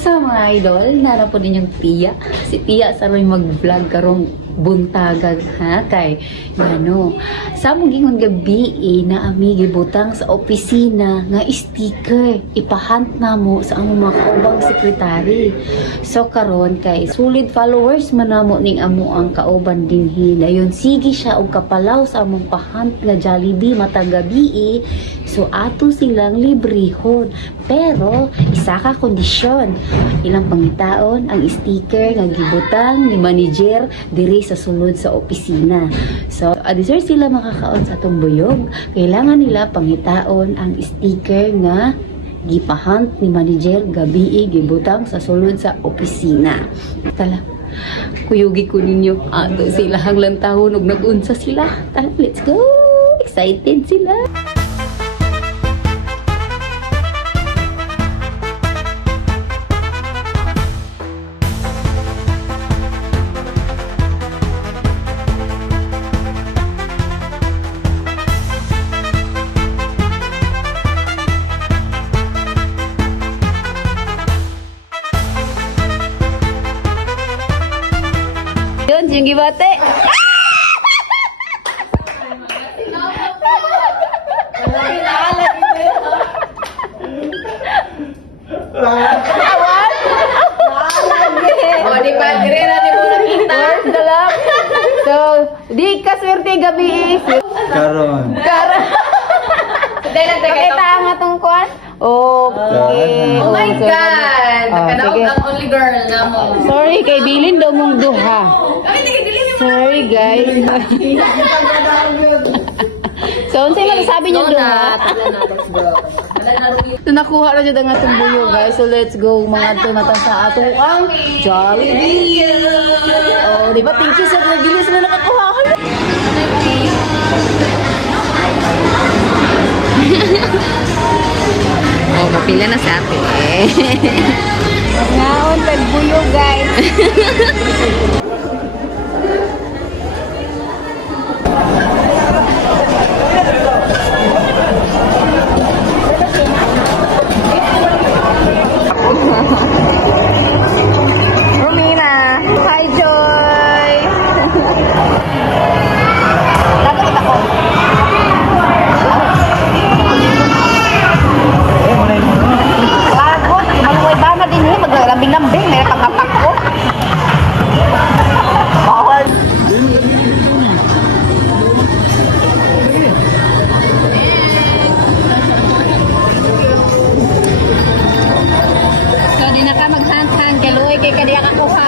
sa mga idol, nara po ninyong Tia. Si Tia sa may mag-vlog karong buntagan ha kay ano sa mong gabi na amigi butang sa opisina nga sticker ipahant na mo sa among mga kaubang sekretary. So karon kay solid followers manamo ning amo ang kauban dinhi dayon sige siya og kapalaw sa among pahant nga Jollibee matag gabi. So ato silang librehon pero isa ka kondisyon ilang pangitaon ang sticker nga gibutang ni manager diri sa sulod sa opisina. So, deserve sila makakaon sa atong buyog. Kailangan nila pangitaon ang sticker nga gipahant ni manager gabi gibutang sa sulod sa opisina. Tala, kuyugi ko ninyo. Ato sila hanglang tahon ug nag-unsa sila. Tala, let's go! Excited sila! Yun, yung gibate. Awan? O, di ba? Dire na ni mo nakita. Dalam. So, di ka swerte gabi. Karon. Pakita ang atong kuan. Okay. Oh my God! Nakadaog sige. ang only girl na mo. Sorry, kay Bilin daw mong duha. Sorry, guys. So, unsay man sabi niyo duha? So, nakuha na dyan ang atong buyo, guys. So, let's go. Mga ito sa ato ang Jollibee. Oh, di ba? Thank you sa bilis na nakakuha ko. Oh, mapila na sa atin eh. Ngaon, tagbuyo, guys. Romina. Hi, Joy. Lagot ako. Lagot. Maluway ba na din eh. Maglambing-lambing. May pangkapak ko. Bawal. So, di na ka mag-hand-hand. Kaluoy kay kadiya kakuha.